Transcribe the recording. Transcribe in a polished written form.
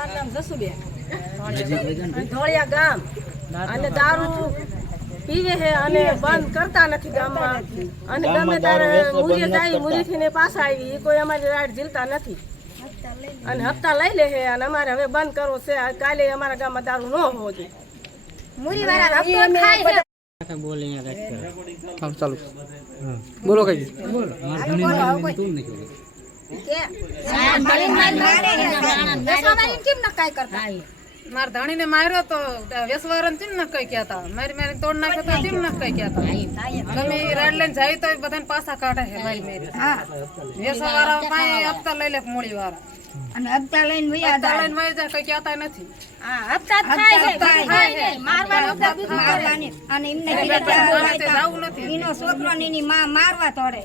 મારું નામ જસુબેન ધોળિયા ગામ અને દારૂ પીવે છે અને બંધ કરતા નથી ગામમાં અને ગમે ત્યારે મુરી જાય મુરીથી ને પાછા આવી એ કોઈ અમારી રાઈડ ઝીલતા નથી અને હપ્તા લઈ લે છે અને અમારે હવે બંધ કરવો છે કાલે અમારા ગામમાં દારૂ ન હોવો જોઈએ મુરી વાળા હપ્તો ખાય છે બોલ અહીંયા હા ચાલુ બોલો કઈ મારા ધણીને માર્યો તો વેસવારન ચીમ ન કઈ કહેતા મારી તોડ નાખ્યો તો ચીમ ન કઈ કહેતા ગમે રેડ લઈને જાય તો બધાને પાછા કાઢે છે મારી મેરી વેસવાળા પાસે હપ્તા લઈ લે મૂળી વાળા અને હપ્તા લઈને વયા જાય કઈ કહેતા નથી અને એમને જાવું નથી એનો છોકરો ની માં મારવા તોડે